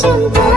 something.